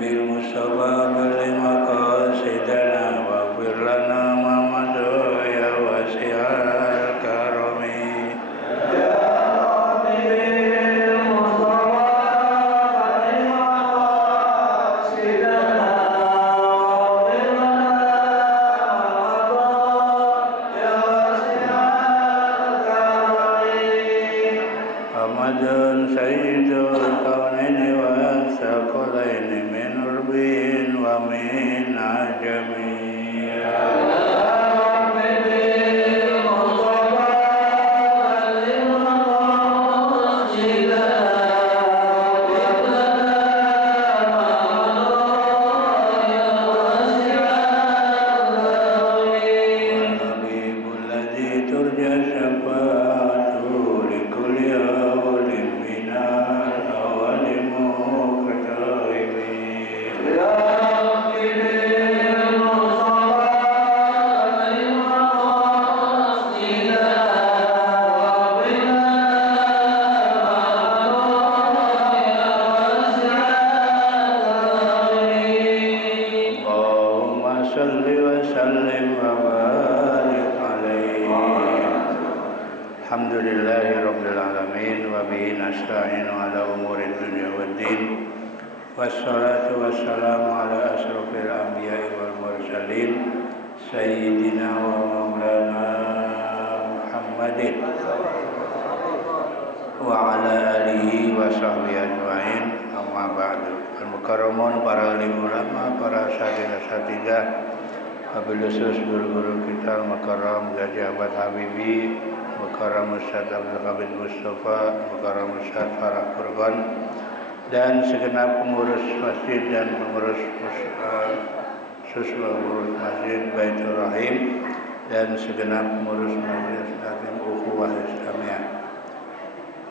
بالمصطفى بلغ مقاصدنا واغفر لنا ما مضى يا واسع الكرم سيد الكونين والثقلين من ربين ومن عجمين الحبيب الذي ترجى شفاعته لكل أول من الأول مقترب اللهم صل وسلم وبارك عليه الحمد لله رب العالمين وبه نستعين على أمور الدنيا والدين والصلاة والسلام على أشرف الأنبياء والمرسلين سيدنا ومولانا محمد وعلى آله وصحبه أجمعين amma ba'du. Al-mukarramun, para alim ulama, para asatidzah, wabil khusus guru-guru kita al-mukarram Ghaji Ahmad Habibi, mukarram Ustaz Abdul Hamid Mustafa, mukarram Ustaz Farah Furqan, dan segenap pengurus masjid dan pengurus pengurus masjid Baitur Rahim, dan segenap pengurus majelis taklim ukhuwah Islamiyah.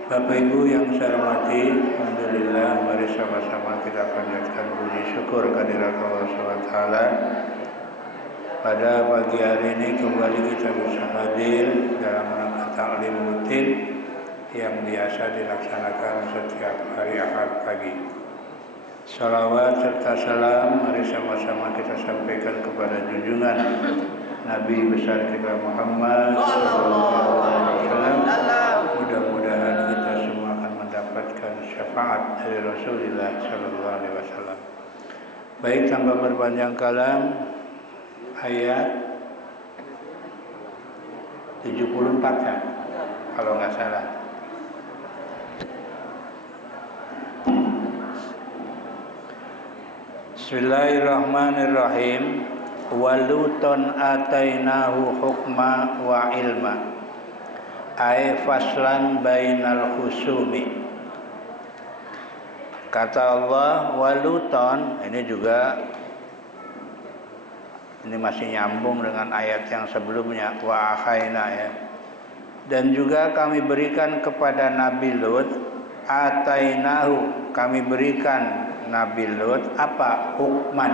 Bapak Ibu yang saya hormati, alhamdulillah, mari sama-sama kita panjatkan puji syukur kehadirat Allah SWT. Pada pagi hari ini kembali kita bisa hadir dalam rangka taklim rutin yang biasa dilaksanakan setiap hari Ahad pagi. Salawat serta salam mari sama-sama kita sampaikan kepada junjungan Nabi besar kita Muhammad SAW. Mudah-mudahan kita semua akan mendapatkan syafaat dari Rasulullah SAW. Baik, tanpa berpanjang kalam, ayat 74 ya, kalau nggak salah. Bismillahirrahmanirrahim. Waluton atainahu hukma wa ilma ay faslan bainal khusumi. Kata Allah, waluton, ini juga ini masih nyambung dengan ayat yang sebelumnya, wa akhaina ya. Dan juga kami berikan kepada Nabi Lut, atainahu, kami berikan Nabi Lut apa? Hukman,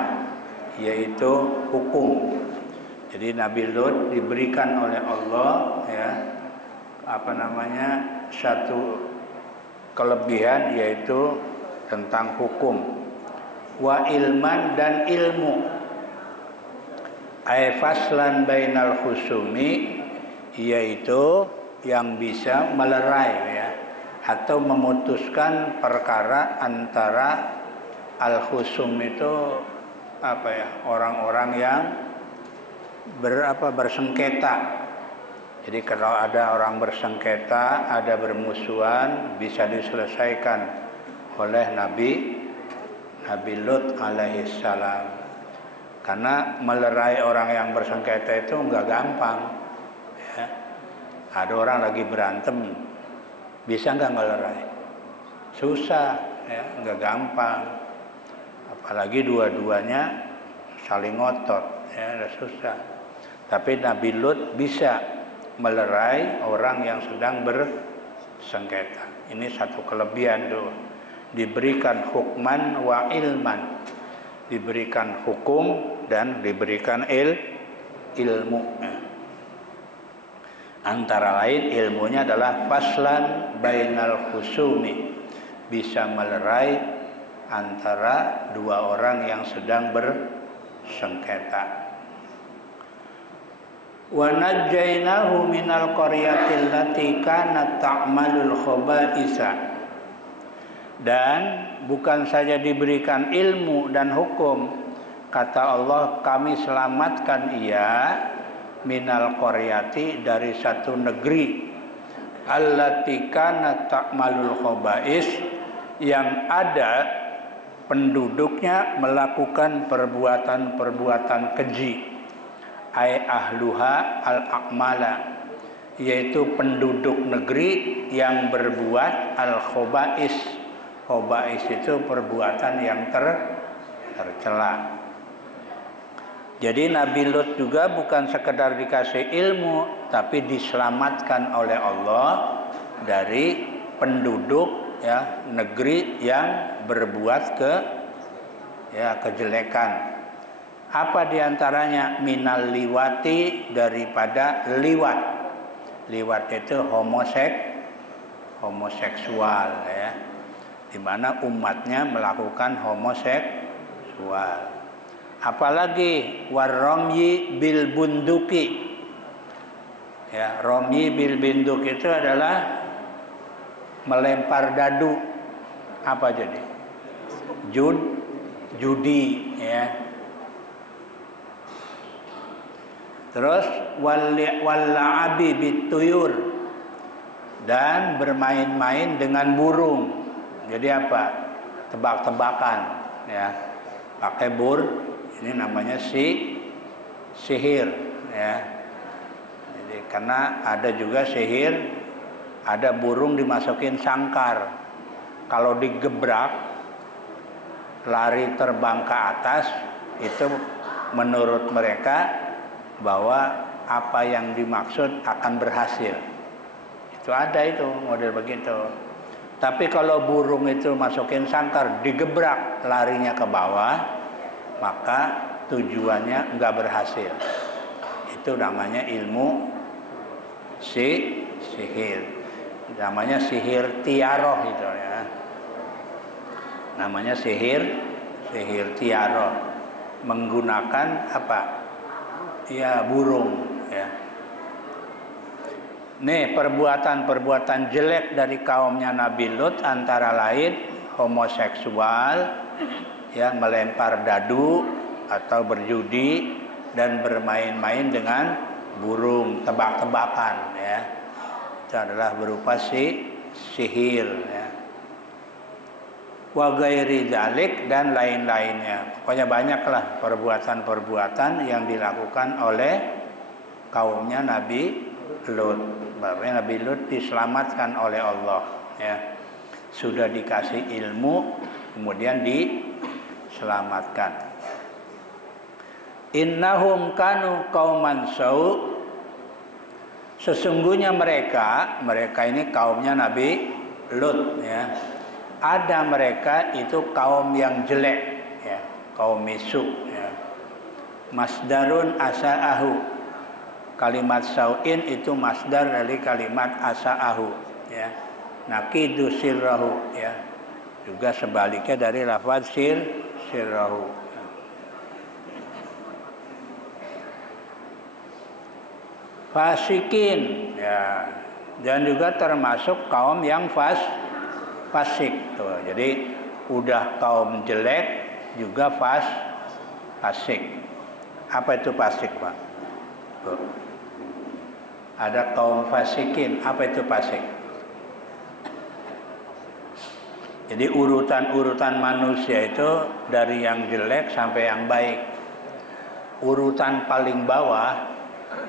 yaitu hukum. Jadi Nabi Lut diberikan oleh Allah ya, satu kelebihan yaitu tentang hukum. Wa ilman, dan ilmu. Ay faslan bainal khusumi, yaitu yang bisa melerai ya, atau memutuskan perkara antara al-khusum itu orang-orang yang bersengketa. Jadi kalau ada orang bersengketa, ada bermusuhan, bisa diselesaikan oleh Nabi Lut alaihissalam. Karena melerai orang yang bersengketa itu enggak gampang ya. Ada orang lagi berantem, bisa enggak melerai? Susah ya, enggak gampang. Apalagi dua-duanya saling ngotot ya, susah. Tapi Nabi Lut bisa melerai orang yang sedang bersengketa. Ini satu kelebihan tuh. Diberikan hukman wa ilman, diberikan hukum dan diberikan ilmu. Antara lain ilmunya adalah faslan bainal khusumi, bisa melerai antara dua orang yang sedang bersengketa. Wa najjaynahu minal qaryatil lati kanat ta'malul khaba'isa. Dan bukan saja diberikan ilmu dan hukum, kata Allah, kami selamatkan ia minal qaryati, dari satu negeri, allati kanat ta'malul khaba'is, yang ada penduduknya melakukan perbuatan-perbuatan keji. Ai ahluha al-a'mala, yaitu penduduk negeri yang berbuat al-khobais. Khobais itu perbuatan yang tercela. Jadi Nabi Lut juga bukan sekedar dikasih ilmu, tapi diselamatkan oleh Allah dari penduduk negeri yang berbuat kejelekan. Apa diantaranya? Minal liwati, daripada liwat. Liwat itu homoseksual, ya, di mana umatnya melakukan homoseksual. Apalagi warramyi bil bunduki. Ya, romyi bil binduk itu adalah melempar dadu. Apa jadi? Judi, ya. Terus walla'abi bituyur, dan bermain-main dengan burung. Jadi apa? Tebak-tebakan, ya. Pakai ini namanya sihir, ya. Jadi karena ada juga sihir, ada burung dimasukin sangkar. Kalau digebrak lari terbang ke atas, itu menurut mereka bahwa apa yang dimaksud akan berhasil. Itu ada itu model begitu. Tapi kalau burung itu masukin sangkar, digebrak larinya ke bawah, maka tujuannya enggak berhasil. Itu namanya ilmu sihir. Namanya sihir tiaroh itu, ya. Namanya sihir tiaroh. Menggunakan apa? Ya, burung, ya. Nih, perbuatan-perbuatan jelek dari kaumnya Nabi Lut antara lain homoseksual, ya, melempar dadu atau berjudi, dan bermain-main dengan burung, tebak-tebakan, ya. Itu adalah berupa sihir, ya. Wa ghairi dzalik, dan lain-lainnya. Pokoknya banyaklah perbuatan-perbuatan yang dilakukan oleh kaumnya Nabi Lut. Bahwa Nabi Lut diselamatkan oleh Allah, ya. Sudah dikasih ilmu, kemudian diselamatkan. Innahum kanu qauman sau'. Sesungguhnya mereka ini kaumnya Nabi Lut, ya. Ada mereka itu kaum yang jelek, ya, kaum misu, ya. Masdarun asa'ahu. Kalimat sau'in itu masdar dari kalimat asa'ahu, ya. Naqidu sirrahu, ya. Juga sebaliknya dari lafaz sirrahu. Ya. Fasikin, ya. Dan juga termasuk kaum yang fasik tuh. Jadi udah kaum jelek juga fasik. Apa itu fasik, Pak? Tuh. Ada kaum fasikin. Apa itu fasik? Jadi urutan manusia itu dari yang jelek sampai yang baik. Urutan paling bawah,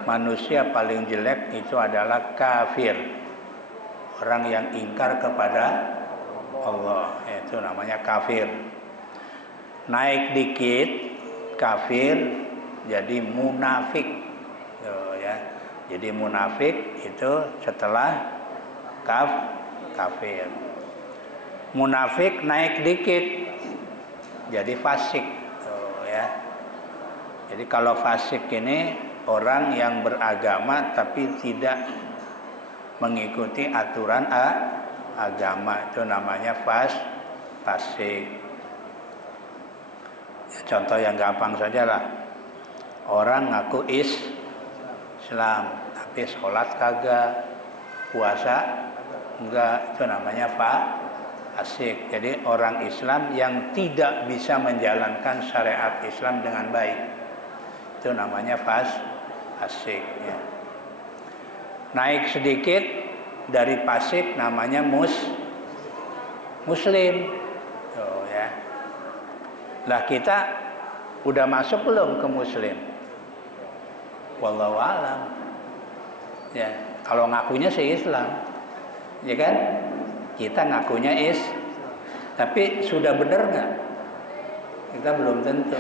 manusia paling jelek itu adalah kafir. Orang yang ingkar kepada Allah, itu namanya kafir. Naik dikit kafir jadi munafik, ya. Jadi munafik itu setelah kafir. Munafik naik dikit jadi fasik, ya. Jadi kalau fasik ini orang yang beragama tapi tidak mengikuti aturan agama, itu namanya fasik. Ya, contoh yang gampang saja lah. Orang ngaku Islam, tapi sholat kagak, puasa enggak, itu namanya fasik. Jadi orang Islam yang tidak bisa menjalankan syariat Islam dengan baik, itu namanya fasik. Ya. Naik sedikit dari fasik namanya muslim. Oh, ya. Lah kita udah masuk belum ke muslim? Wallahu alam. Ya, kalau ngakunya sih Islam, ya kan? Kita ngakunya tapi sudah benar nggak? Kita belum tentu.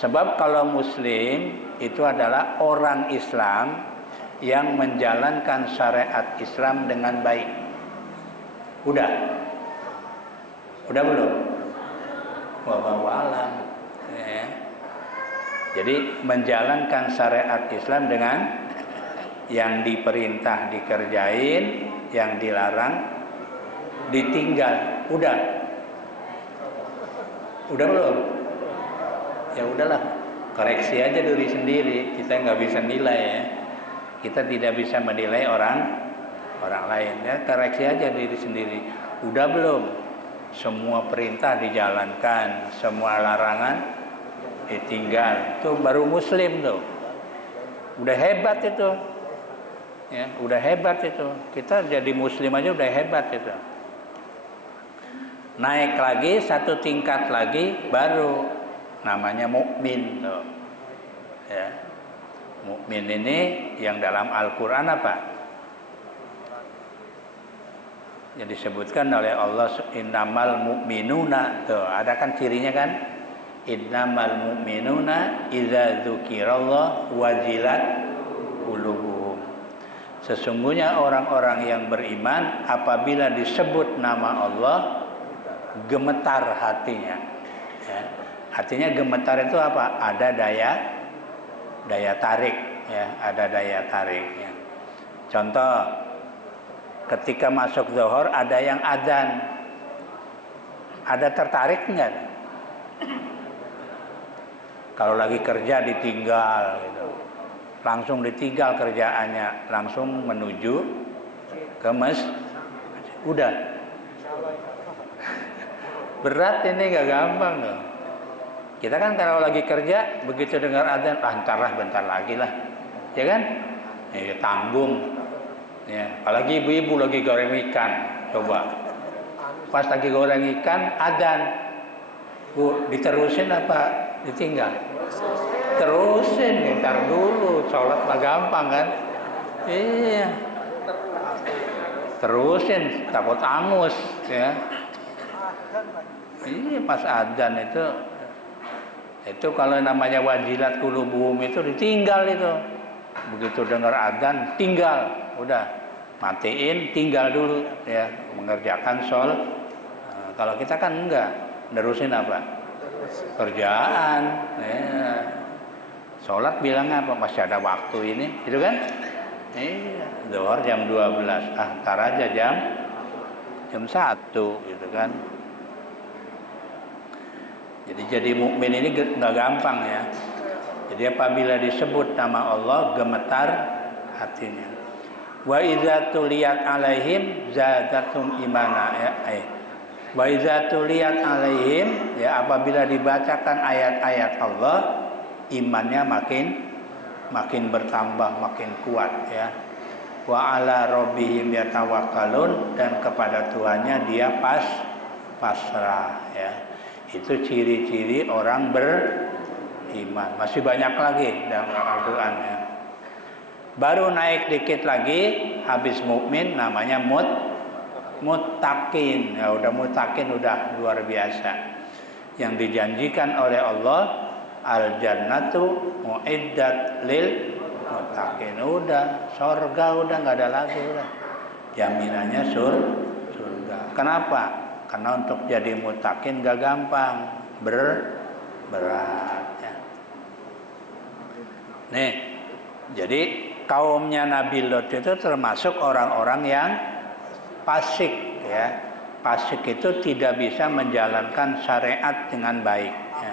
Sebab kalau muslim itu adalah orang Islam yang menjalankan syariat Islam dengan baik. Udah belum? Wallahu alam. Ya. Jadi menjalankan syariat Islam dengan yang diperintah dikerjain, yang dilarang ditinggal. Udah belum? Ya udahlah, koreksi aja diri sendiri. Kita nggak bisa nilai ya. Kita tidak bisa menilai orang lain ya. Koreksi aja diri sendiri. Udah belum? Semua perintah dijalankan, semua larangan ditinggal. Itu baru muslim tuh. Udah hebat itu. Ya, udah hebat itu. Kita jadi muslim aja udah hebat itu. Naik lagi satu tingkat lagi baru namanya mukmin tuh. Ya. Mukmin ini yang dalam Al-Qur'an apa? Yang disebutkan oleh Allah, innamal mu'minuna. Tuh, ada kan cirinya kan? Innamal mu'minuna idza dzukirallah wajilat qulubuhum. Sesungguhnya orang-orang yang beriman apabila disebut nama Allah gemetar hatinya. Ya. Artinya gemetar itu apa? Ada daya tarik, ya, ada daya tarik. Ya. Contoh, ketika masuk zuhur ada yang adzan, ada tertarik enggak? Kalau lagi kerja ditinggal, gitu. Langsung ditinggal kerjaannya, langsung menuju ke udah. Berat ini, gak gampang loh. Kita kan kalau lagi kerja begitu dengar adzan, antarlah bentar lagi lah, ya kan? Ya, tanggung. Ya, apalagi ibu-ibu lagi goreng ikan, coba. Pas lagi goreng ikan, adzan, Bu, diterusin apa ditinggal? Terusin, ntar dulu, sholat mah gampang kan? Iya. Terusin, takut angus, ya. Iya, pas adzan itu kalau namanya wajilat qulubuhum itu ditinggal itu. Begitu dengar adzan, tinggal, udah matiin, tinggal dulu ya, mengerjakan sholat. Nah, kalau kita kan enggak, nerusin apa? Kerjaan. Ya. Sholat bilang apa? Masih ada waktu ini, gitu kan? Iya, zuhur jam 12. Ntar aja jam 1 gitu kan. Jadi mukmin ini nggak gampang ya. Jadi apabila disebut nama Allah gemetar hatinya. Wa idza tuliyat alaihim zadatum imana ya. Wa idza tuliyat alaihim ya, apabila dibacakan ayat-ayat Allah imannya makin bertambah, makin kuat ya. Wa ala rabbihim yatawakkalun, dan kepada Tuhannya dia pasrah ya. Itu ciri-ciri orang beriman. Masih banyak lagi dalam Al-Quran ya. Baru naik dikit lagi, habis mukmin namanya muttaqin. Ya udah muttaqin udah luar biasa. Yang dijanjikan oleh Allah, al-jannatu mu'iddat lil muttaqin. Udah, surga udah nggak ada lagi udah. Jaminannya surga. Kenapa? Karena untuk jadi muttaqin gak gampang, berat ya. Nih, jadi kaumnya Nabi Lot itu termasuk orang-orang yang fasik ya. Fasik itu tidak bisa menjalankan syariat dengan baik ya.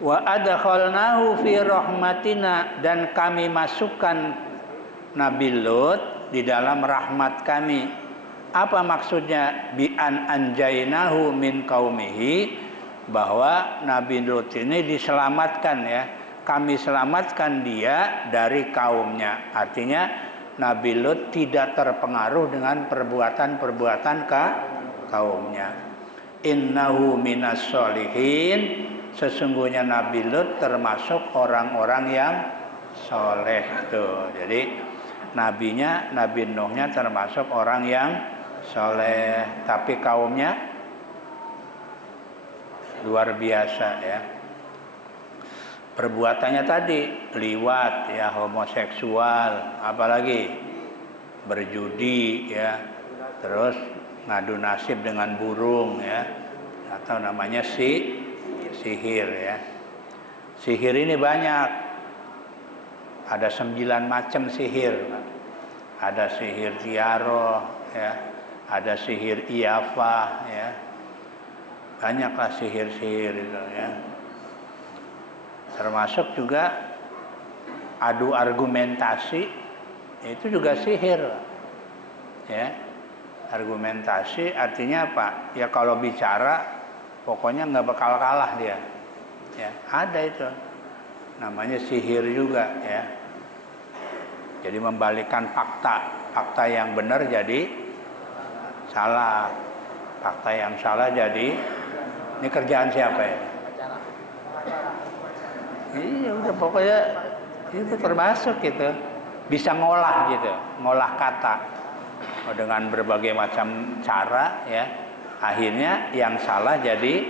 Wa adkhalnahu fi rahmatina, dan kami masukkan Nabi Lut di dalam rahmat kami. Apa maksudnya? Bi an anjainahu min qaumihi, bahwa Nabi Lut ini diselamatkan ya. Kami selamatkan dia dari kaumnya. Artinya Nabi Lut tidak terpengaruh dengan perbuatan-perbuatan kaumnya. Innahu minas sholihin, sesungguhnya Nabi Lut termasuk orang-orang yang soleh tuh. Jadi Nabi Nuhnya termasuk orang yang soleh, tapi kaumnya luar biasa ya. Perbuatannya tadi liwat ya, homoseksual, apalagi berjudi ya, terus ngadu nasib dengan burung ya, atau namanya sihir ya. Sihir ini banyak, ada 9 macam sihir. Ada sihir tiaroh ya, ada sihir iyafah ya, banyaklah sihir-sihir itu ya. Termasuk juga adu argumentasi, itu juga sihir ya. Argumentasi artinya apa? Ya kalau bicara pokoknya nggak bakal kalah dia ya. Ada itu namanya sihir juga ya. Jadi membalikkan fakta yang benar jadi salah, fakta yang salah jadi, ini kerjaan siapa ya? Iya udah, pokoknya itu termasuk gitu, bisa ngolah gitu, ngolah kata dengan berbagai macam cara ya. Akhirnya yang salah jadi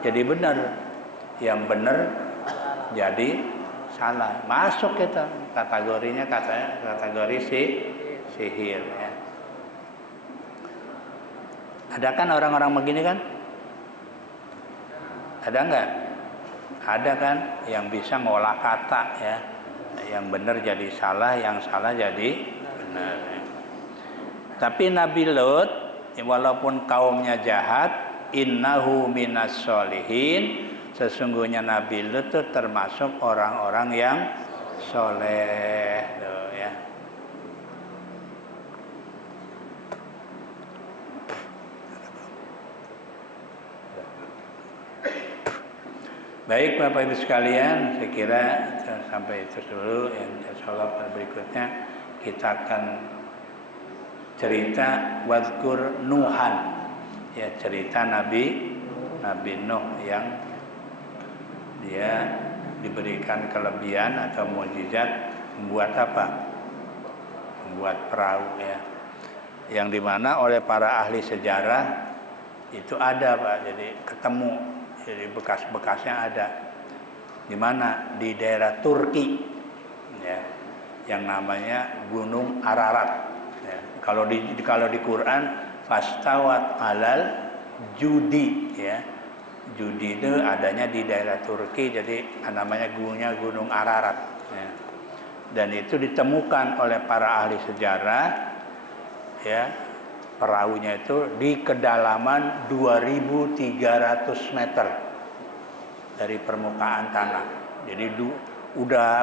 benar, yang benar jadi salah. Masuk kita kategorinya, kategori sihir ya. Ada kan orang-orang begini kan? Ada enggak? Ada kan yang bisa ngolah kata ya, yang benar jadi salah, yang salah jadi benar ya. Tapi Nabi Lut walaupun kaumnya jahat, innahu minas sholihin, sesungguhnya Nabi Lut itu termasuk orang-orang yang soleh tuh, ya. Baik Bapak Ibu sekalian, saya kira sampai itu dulu. Yang insyaallah berikutnya kita akan cerita wadkur Nuhan, ya, cerita Nabi Nuh yang dia diberikan kelebihan atau mukjizat membuat apa? Membuat perahu ya. Yang dimana oleh para ahli sejarah itu ada Pak, jadi ketemu, jadi bekas-bekasnya ada. Di mana? Di daerah Turki ya, yang namanya Gunung Ararat ya. Kalau di Quran fastawat alal judi ya. Judi itu adanya di daerah Turki, jadi namanya Gunung Ararat ya. Dan itu ditemukan oleh para ahli sejarah ya, perahunya itu di kedalaman 2.300 meter dari permukaan tanah. Jadi udah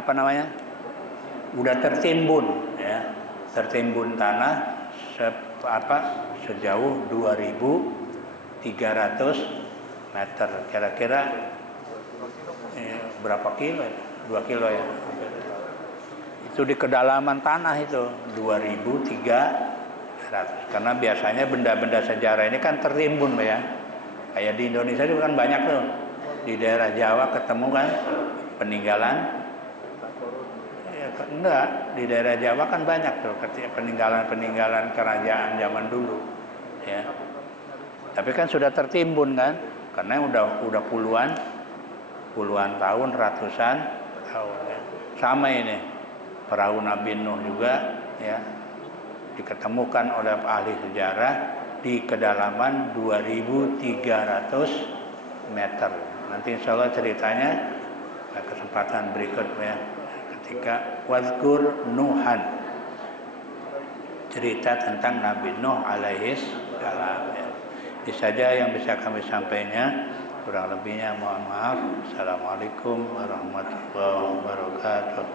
udah tertimbun ya, tertimbun tanah sejauh 2.300 meter, kira-kira berapa kilo? 2 kilo ya. Itu di kedalaman tanah itu 2.300. Karena biasanya benda-benda sejarah ini kan tertimbun ya. Kayak di Indonesia juga kan banyak tuh. Di daerah Jawa ketemu kan peninggalan. Ya, enggak, di daerah Jawa kan banyak tuh peninggalan-peninggalan kerajaan zaman dulu. Ya. Tapi kan sudah tertimbun kan? Karena udah puluhan tahun, ratusan tahun ya. Sama ini perahu Nabi Nuh juga ya, diketemukan oleh ahli sejarah di kedalaman 2.300 meter. Nanti insya Allah ceritanya kesempatan berikutnya ketika wadkur Nuhan, cerita tentang Nabi Nuh alaihi salam ya. Ini saja yang bisa kami sampaikan. Kurang lebihnya mohon maaf. Assalamualaikum warahmatullahi wabarakatuh.